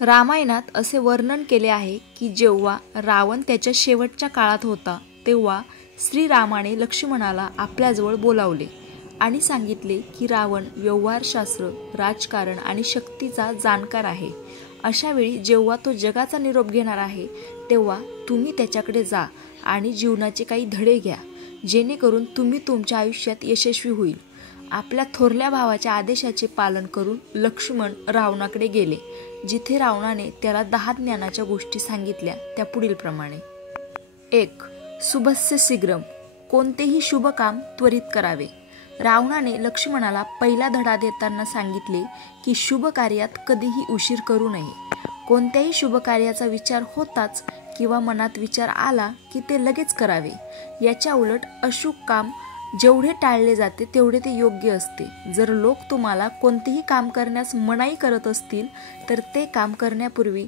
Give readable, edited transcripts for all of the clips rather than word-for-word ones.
रामायणात असे वर्णन केले आहे की जेव्हा रावण त्याच्या शेवटच्या काळात होता तेव्हा श्रीरामाने लक्ष्मणाला आपल्याजवळ बोलावले आणि सांगितले की रावण व्यवहारशास्त्र, राजकारण आणि शक्तीचा जाणकार आहे. अशा वेळी जेव्हा तो जगाचा निरोप घेणार आहे तेव्हा तुम्ही त्याच्याकडे जा आणि जीवनाचे काही धडे घ्या, जेणेकरून तुम्ही तुमच्या आयुष्यात यशस्वी होईल. आपल्या थोरल्या भावाच्या आदेशाचे पालन करून लक्ष्मण रावणाकडे गेले, जिथे रावणाने त्याला 10 ज्ञानाच्या गोष्टी सांगितल्या त्या पुढीलप्रमाणे. 1. शुभस्य शीघ्रम, कोणतेही शुभ काम त्वरित करावे. रावणाने लक्ष्मणाला पहिला धडा देताना सांगितले की शुभ कार्यात कधीही उशीर करू नये. कोणत्याही शुभ कार्याचा विचार होताच किंवा मनात विचार आला की ते लगेच करावे. याच्या उलट अशुभ काम जेवढे टाळले जाते तेवढे ते योग्य असते. जर लोक तुम्हाला कोणतेही काम करण्यास मनाई करत असतील तर ते काम करण्यापूर्वी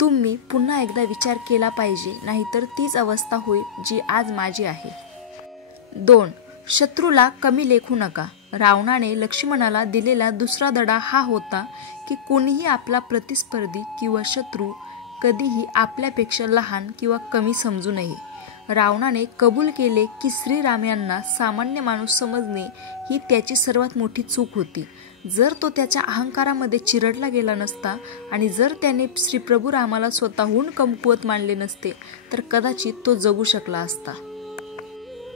तुम्ही पुन्हा एकदा विचार केला पाहिजे, नाहीतर तीच अवस्था होईल जी आज माझी आहे. 2. शत्रूला कमी लेखू नका. रावणाने लक्ष्मणाला दिलेला दुसरा धडा हा होता की कोणीही आपला प्रतिस्पर्धी किंवा शत्रू कधीही आपल्यापेक्षा लहान किंवा कमी समजू नये. रावणाने कबूल केले की श्रीराम यांना सामान्य माणूस समजणे ही त्याची सर्वात मोठी चूक होती. जर तो त्याच्या अहंकारामध्ये चिरडला गेला नसता आणि जर त्याने श्री प्रभू रामाला स्वतःहून कमकुवत मानले नसते तर कदाचित तो जगू शकला असता.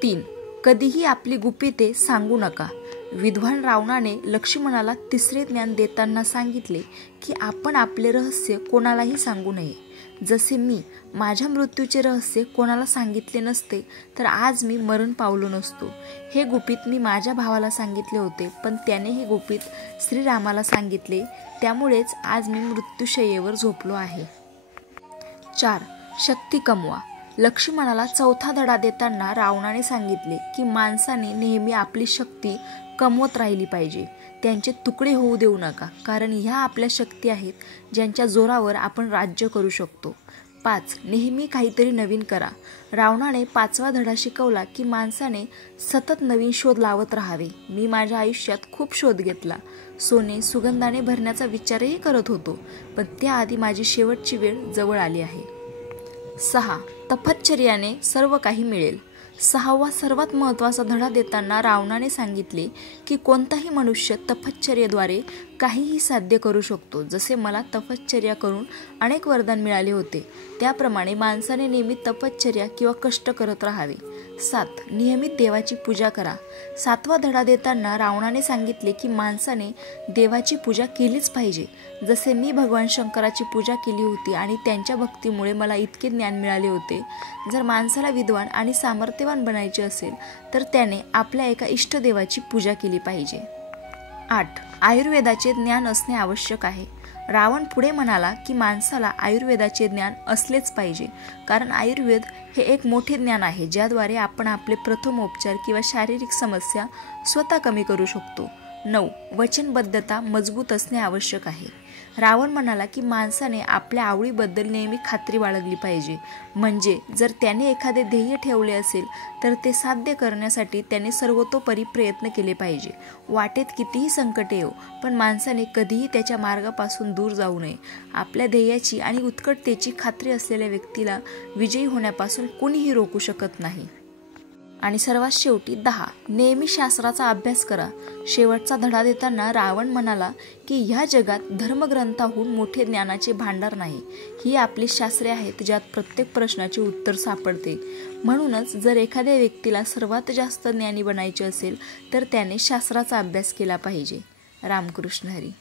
3. कधीही आपली गुपिते सांगू नका. विद्वान रावणाने लक्ष्मणाला तिसरे ज्ञान देताना सांगितले की आपण आपले रहस्य कोणालाही सांगू नये. जसे मी माझ्या मृत्यूचे रहस्य कोणाला सांगितले नसते तर आज मी मरण पावलो नसतो. हे गुपित मी माझ्या भावाला सांगितले होते, पण त्याने हे गुपित श्रीरामाला सांगितले, त्यामुळेच आज मी मृत्यूशय्येवर झोपलो आहे. 4. शक्ती कमवा. लक्ष्मणाला चौथा धडा देताना रावणाने सांगितले की माणसाने नेहमी आपली शक्ती कमवत राहिली पाहिजे. त्यांचे तुकडे होऊ देऊ नका, कारण ह्या आपल्या शक्ती आहेत ज्यांच्या जोरावर आपण राज्य करू शकतो. 5. नेहमी काहीतरी नवीन करा. रावणाने 5वा धडा शिकवला की माणसाने सतत नवीन शोध लावत राहावे. मी माझ्या आयुष्यात खूप शोध घेतला. सोने सुगंधाने भरण्याचा विचारही करत होतो, पण त्याआधी माझी शेवटची वेळ जवळ आली आहे. 6. तपश्चर्याने सर्व काही मिळेल. 6वा सर्वात महत्त्वाचा धडा देताना रावणाने सांगितले की कोणताही मनुष्य तपश्चर्येद्वारे काहीही साध्य करू शकतो. जसे मला तपश्चर्या करून अनेक वरदान मिळाले होते, त्याप्रमाणे माणसाने नेहमी तपश्चर्या किंवा कष्ट करत राहावे. 7. नियमित देवाची पूजा करा. 7वा धडा देताना रावणाने सांगितले की माणसाने देवाची पूजा केलीच पाहिजे. जसे मी भगवान शंकराची पूजा केली होती आणि त्यांच्या भक्तीमुळे मला इतके ज्ञान मिळाले होते. जर माणसाला विद्वान आणि सामर्थ्यवान बनायचे असेल तर त्याने आपल्या एका इष्टदेवाची पूजा केली पाहिजे. 8. आयुर्वेदाचे ज्ञान असणे आवश्यक आहे. रावण पुढे म्हणाला की माणसाला आयुर्वेदाचे ज्ञान असलेच पाहिजे, कारण आयुर्वेद हे एक मोठे ज्ञान आहे ज्याद्वारे आपण आपले प्रथमोपचार किंवा शारीरिक समस्या स्वतः कमी करू शकतो. 9. वचनबद्धता मजबूत असणे आवश्यक आहे. रावण म्हणाला की माणसाने आपल्या आवडीबद्दल नेहमी खात्री बाळगली पाहिजे, म्हणजे जर त्याने एखादे ध्येय ठेवले असेल तर ते साध्य करण्यासाठी त्याने सर्वतोपरी प्रयत्न केले पाहिजे. वाटेत कितीही संकटे येऊ, पण माणसाने कधीही त्याच्या मार्गापासून दूर जाऊ नये. आपल्या ध्येयाची आणि उत्कटतेची खात्री असलेल्या व्यक्तीला विजयी होण्यापासून कोणीही रोखू शकत नाही. आणि सर्वात शेवटी 10. नेहमी शास्त्राचा अभ्यास करा. शेवटचा धडा देताना रावण म्हणाला की ह्या जगात धर्मग्रंथाहून मोठे ज्ञानाचे भांडार नाही. ही आपली शास्त्रे आहेत ज्यात प्रत्येक प्रश्नाचे उत्तर सापडते. म्हणूनच जर एखाद्या व्यक्तीला सर्वात जास्त ज्ञानी बनायचे असेल तर त्याने शास्त्राचा अभ्यास केला पाहिजे. रामकृष्ण हरी.